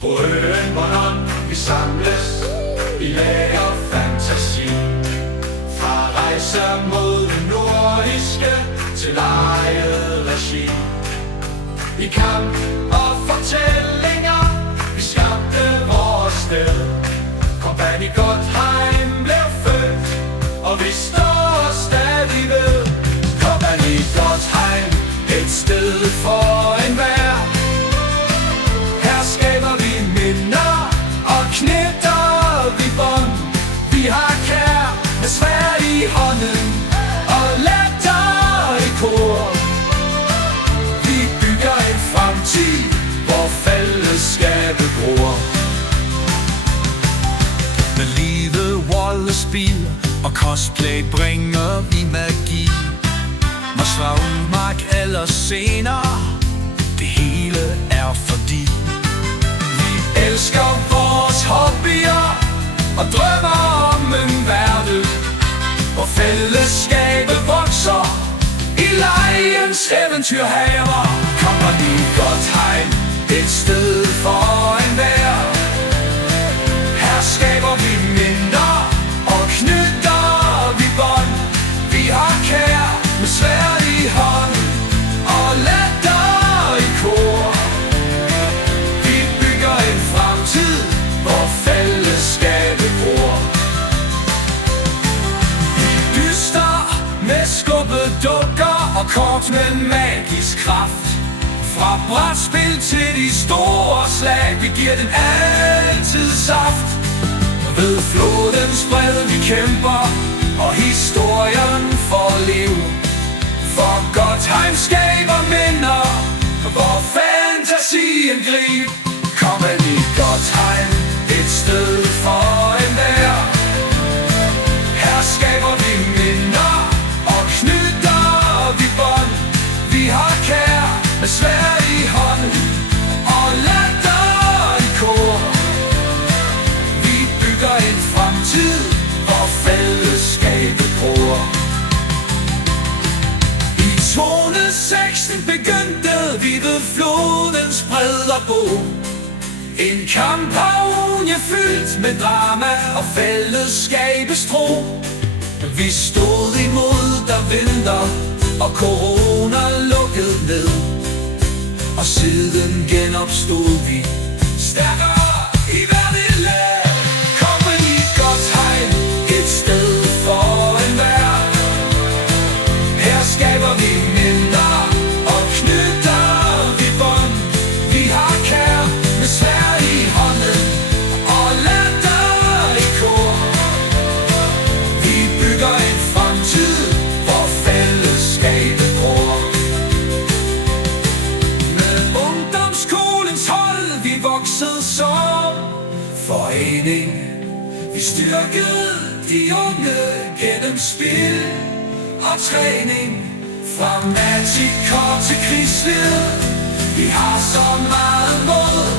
På øen Bornholm vi samles i leg og fantasi. Fra rejser mod det nordiske til eget regi. I kamp og fortællinger vi skabte vores sted. Kompagni Godtheim blev født, og vi står stadig ved. Kompagni Godtheim, et sted for enhver. Her skaber vi minder og knytter vi bånd. Vi har kær med sværd i hånden og latter i kor. Vi bygger en fremtid, hvor fællesskabet gror. Med livet, vold og spil og cosplay bringer vi magi. Moskva, udmark eller senere, det hele er fordi vi elsker vores hobbyer og drømmer om en verden, hvor fællesskabet vokser i legens eventyrhaver. Kompagni Godtheim, et sted for enhver. Her skaber vi minder og knytter vi bånd. Vi har kær med sværd i hånden og latter i kor. Vi bygger en fremtid, hvor fællesskabet gror. Vi dyster med skubbedukker og kort med magisk kraft. Fra brætspil til de store slag, vi giver den altid saft. Ved flodens bred vi kæmper, og historien får liv. For Godtheim skaber minder, hvor fantasien grib. Kompagni Godtheim, et sted for enhver. Her skaber vi minder og knytter vi bånd. Vi har kær med sværd i hånden og latter i kor. Vi bygger en fremtid, hvor fællesskabet gror. I zone 16 begyndte vi ved flodens bred at bo. En kampagne fyldt med drama og fællesskabets tro. Vi stod imod der vinter og corona lukkede ned. Og siden genopstod vi stærkere i hvert et lag. Kompagni Godtheim, et sted for enhver. Her skaber vi minder og knytter vi bånd. Vi har kær med sværd i hånden og latter i kor. Vi bygger en fremtid, hvor fællesskabet gror. Med ungdomsskolens hold vi voksede som forening. Vi styrkede de unge gennem spil og træning. Fra magiker til krigsled, vi har så meget mod